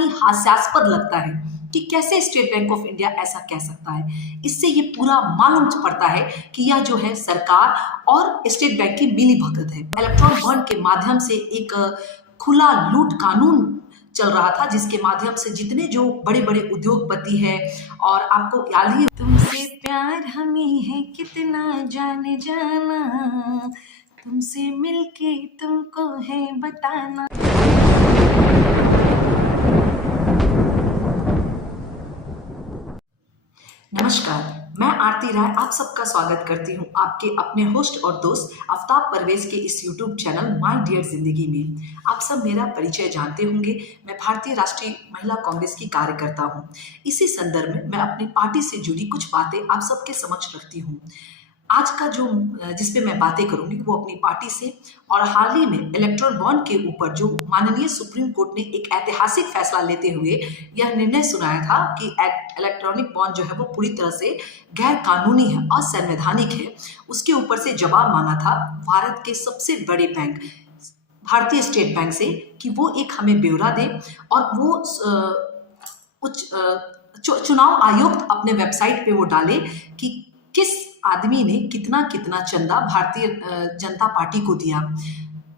ही हास्यास्पद लगता है कि कैसे स्टेट बैंक ऑफ इंडिया ऐसा कह सकता है। इससे ये पूरा मालूम पड़ता है कि यह जो है सरकार और स्टेट बैंक की मिली भगत है। इलेक्ट्रॉन बॉन्ड के माध्यम से एक खुला लूट कानून चल रहा था, जिसके माध्यम से जितने जो बड़े बड़े उद्योगपति हैं, और आपको याद ही तुमसे प्यार हमें है कितना जाने जाना, तुमसे मिलके तुमको है बताना। नमस्कार, मैं आरती राय आप सबका स्वागत करती हूं आपके अपने होस्ट और दोस्त आफ्ताब परवेज के इस यूट्यूब चैनल माय डियर जिंदगी में। आप सब मेरा परिचय जानते होंगे। मैं भारतीय राष्ट्रीय महिला कांग्रेस की कार्यकर्ता हूं। इसी संदर्भ में मैं अपनी पार्टी से जुड़ी कुछ बातें आप सबके समक्ष रखती हूं। आज का जो जिस पे मैं बातें करूंगी वो अपनी पार्टी से, और हाल ही में इलेक्ट्रॉन बॉन्ड के ऊपर जो माननीय सुप्रीम कोर्ट ने एक ऐतिहासिक फैसला लेते हुए यह निर्णय सुनाया था कि इलेक्ट्रॉनिक बॉन्ड जो है वो पूरी तरह से गैर कानूनी है, असंवैधानिक है, उसके ऊपर से जवाब मांगा था भारत के सबसे बड़े बैंक भारतीय स्टेट बैंक से कि वो एक हमें ब्यौरा दे, और वो चुनाव आयोग अपने वेबसाइट पे वो डाले कि किस आदमी ने कितना कितना चंदा भारतीय जनता पार्टी को दिया।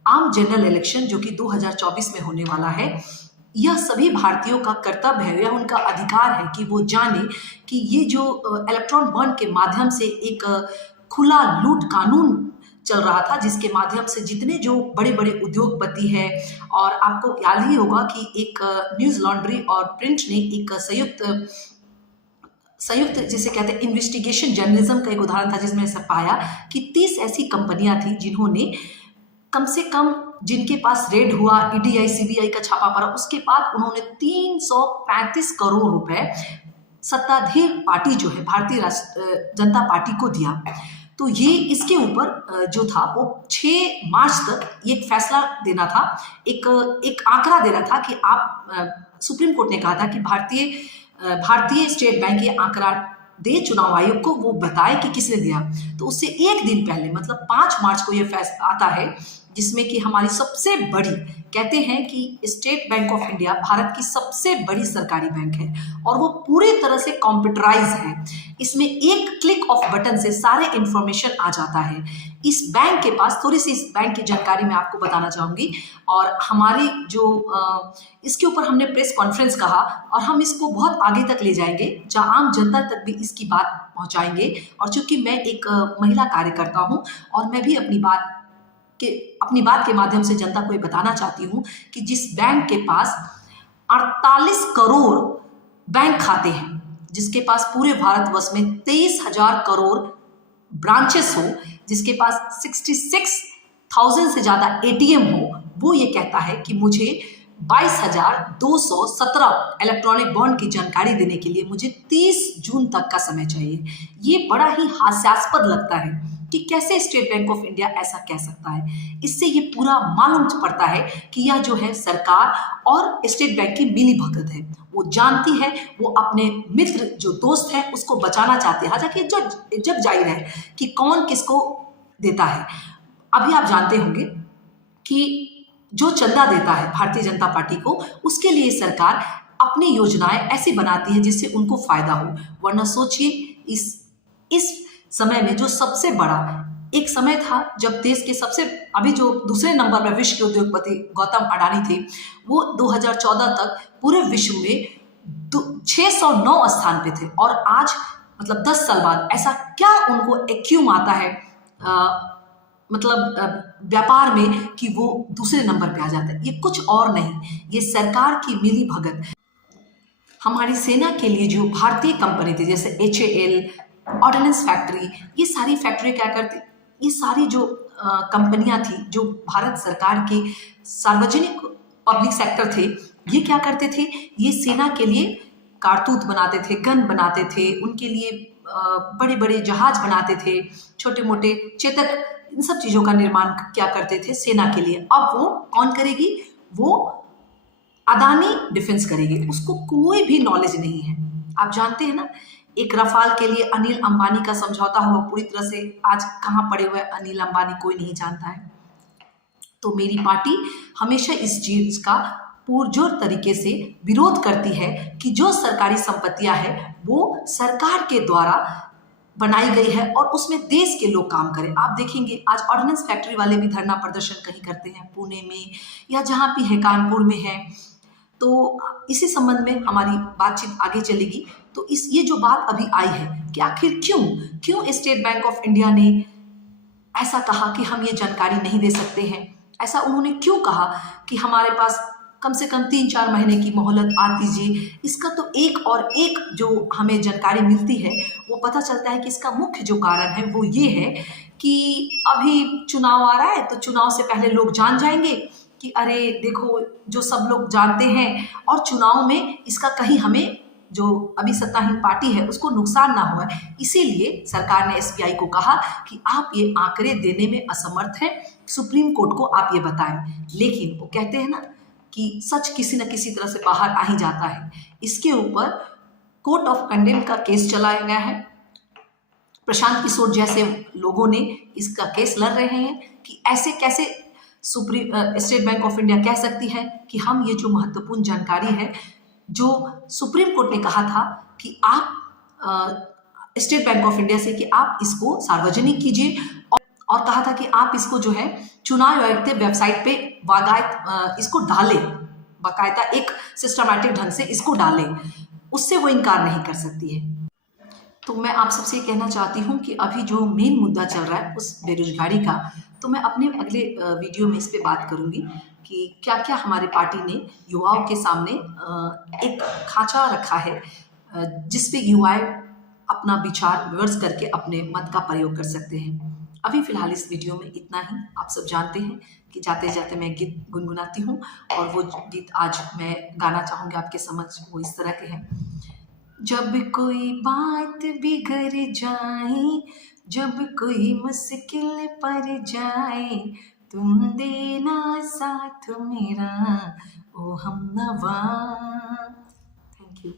आम जनरल इलेक्शन जो कि 2024 में होने वाला है, यह सभी भारतीयों का कर्तव्य है, यह उनका अधिकार है कि वो जाने कि ये जो इलेक्ट्रॉन बॉन्ड के माध्यम से एक खुला लूट कानून चल रहा था, जिसके माध्यम से जितने जो बड़े बड़े उद्योगपति हैं, और आपको याद ही होगा कि एक न्यूज लॉन्ड्री और प्रिंट ने एक संयुक्त जिसे कहते हैं इन्वेस्टिगेशन जर्नलिज्म का एक उदाहरण था, जिसमें ऐसा पाया कि 30 ऐसी कंपनियां थी जिन्होंने कम से कम, जिनके पास रेड हुआ, ईडीआई सीबीआई का छापा पड़ा, उसके बाद उन्होंने 335 करोड़ रुपए सत्ताधारी पार्टी जो है भारतीय जनता पार्टी को दिया। तो ये इसके ऊपर जो था वो 6 मार्च तक एक फैसला देना था, एक आंकड़ा देना था कि आप सुप्रीम कोर्ट ने कहा था कि भारतीय स्टेट बैंक ये आंकड़ा दे चुनाव आयोग को, वो बताए कि किसने दिया। तो उससे एक दिन पहले मतलब 5 मार्च को ये फैसला आता है, जिसमें कि हमारी सबसे बड़ी, कहते हैं कि state bank of India Bharat की सबसे बड़ी सरकारी बैंक है, और वो पूरी तरह से कंप्यूटराइज है। इसमें एक क्लिक ऑफ बटन से सारे इंफॉर्मेशन आ जाता है। इस बैंक के पास थोड़ी सी इस बैंक की जानकारी मैं आपको बताना चाहूंगी, और हमारी जो इसके ऊपर हमने प्रेस कॉन्फ्रेंस कहा, और हम इसको बहुत आगे तक ले जाएंगे जहां आम जनता तक भी इसकी बात पहुंचाएंगे। और चूंकि मैं एक महिला कार्यकर्ता हूं, और मैं भी अपनी बात के माध्यम से जनता को ये बताना चाहती हूँ कि जिस बैंक के पास 48 करोड़ बैंक खाते हैं, जिसके पास पूरे भारतवर्ष में 23,000 करोड़ ब्रांचेस हो, जिसके पास 66,000 से ज्यादा एटीएम हो, वो ये कहता है कि मुझे 22,217 इलेक्ट्रॉनिक बॉन्ड की जानकारी देने के लिए मुझे 30 जून तक का समय चाहिए। ये बड़ा ही हास्यास्पद लगता है कि कैसे स्टेट बैंक ऑफ इंडिया ऐसा कह सकता है। इससे ये पूरा मालूम पड़ता है कि यह जो है सरकार और स्टेट बैंक की मिली भगत है। वो जानती है, वो अपने मित्र जो दोस्त है उसको बचाना चाहते हैं। हालांकि जग जाहिर है कि कौन किसको देता है। अभी आप जानते होंगे कि जो चंदा देता है भारतीय जनता पार्टी को, उसके लिए सरकार अपनी योजनाएं ऐसी बनाती है जिससे उनको फायदा हो। वरना सोचिए, इस समय में जो सबसे बड़ा एक समय था जब देश के सबसे, अभी जो दूसरे नंबर पर विश्व के उद्योगपति गौतम अडानी थे, वो 2014 तक पूरे विश्व में 609 स्थान पे थे, और आज मतलब 10 साल बाद ऐसा क्या उनको एक्यूम आता है व्यापार में कि वो दूसरे नंबर पे आ जाता है। ये कुछ और नहीं, ये सरकार की मिली भगत। हमारी सेना के लिए जो भारतीय कंपनी थी, जैसे HAL, ऑर्डिनेंस फैक्ट्री, ये सारी फैक्ट्री क्या करती, ये सारी जो कंपनियां थी जो भारत सरकार के सार्वजनिक पब्लिक सेक्टर थे, ये क्या करते थे, ये सेना के लिए कारतूस बनाते थे, गन बनाते थे, उनके लिए बड़े बड़े जहाज बनाते थे, छोटे मोटे चेतक, इन सब चीजों का निर्माण क्या करते थे सेना के लिए। अब वो कौन करेगी, वो अदानी डिफेंस करेगी, उसको कोई भी नॉलेज नहीं है। आप जानते हैं ना, एक रफाल के लिए अनिल अंबानी का समझौता हुआ, पूरी तरह से आज कहाँ पड़े हुए अनिल अंबानी कोई नहीं जानता है। तो मेरी पार्टी हमेशा इस चीज का पुरजोर तरीके से विरोध करती है कि जो सरकारी संपत्तियां है वो सरकार के द्वारा बनाई गई है और उसमें देश के लोग काम करें। आप देखेंगे आज ऑर्डिनेंस फैक्ट्री वाले भी धरना प्रदर्शन कहीं करते हैं, पुणे में या जहाँ भी है, कानपुर में है। तो इसी संबंध में हमारी बातचीत आगे चलेगी। तो ये जो बात अभी आई है कि आखिर क्यों स्टेट बैंक ऑफ इंडिया ने ऐसा कहा कि हम ये जानकारी नहीं दे सकते हैं, ऐसा उन्होंने क्यों कहा कि हमारे पास कम से कम 3-4 महीने की मोहलत आप दीजिए। इसका तो एक जो हमें जानकारी मिलती है वो पता चलता है कि इसका मुख्य जो कारण है वो ये है कि अभी चुनाव आ रहा है, तो चुनाव से पहले लोग जान जाएंगे कि अरे देखो, जो सब लोग जानते हैं, और चुनाव में इसका कहीं हमें जो अभी सत्ताहीन पार्टी है उसको नुकसान ना हुआ। इसीलिए सरकार ने एसबीआई को कहा कि आप ये आंकड़े देने में असमर्थ हैं, सुप्रीम कोर्ट को आप ये बताएं। लेकिन वो कहते हैं ना कि सच किसी न किसी तरह से बाहर आ ही जाता है। इसके ऊपर कोर्ट ऑफ कंडेम का केस चलाया गया है। प्रशांत किशोर जैसे लोगों ने इसका केस लड़ रहे हैं कि ऐसे कैसे स्टेट बैंक ऑफ इंडिया कह सकती है कि हम ये जो महत्वपूर्ण जानकारी है, जो सुप्रीम कोर्ट ने कहा था कि आप स्टेट बैंक ऑफ इंडिया से कि आप इसको सार्वजनिक कीजिए, और कहा था कि आप इसको जो है चुनाव आयोग के वेबसाइट पे इसको डालें, बाकायदा एक सिस्टमैटिक ढंग से इसको डालें, उससे वो इनकार नहीं कर सकती है। तो मैं आप सबसे कहना चाहती हूँ कि अभी जो मेन मुद्दा चल रहा है उस बेरोजगारी का, तो मैं अपने अगले वीडियो में इस पे बात करूँगी कि क्या क्या हमारे पार्टी ने युवाओं के सामने एक खांचा रखा है जिस पे युवा अपना विचार विमर्श करके अपने मत का प्रयोग कर सकते हैं। अभी फिलहाल इस वीडियो में इतना ही। आप सब जानते हैं कि जाते जाते मैं गीत गुनगुनाती हूँ, और वो गीत आज मैं गाना चाहूँगी आपके समझ, वो इस तरह के हैं। जब कोई बात बिगड़ जाए, जब कोई मुश्किल पड़ जाए, तुम देना साथ मेरा ओ हमनवा।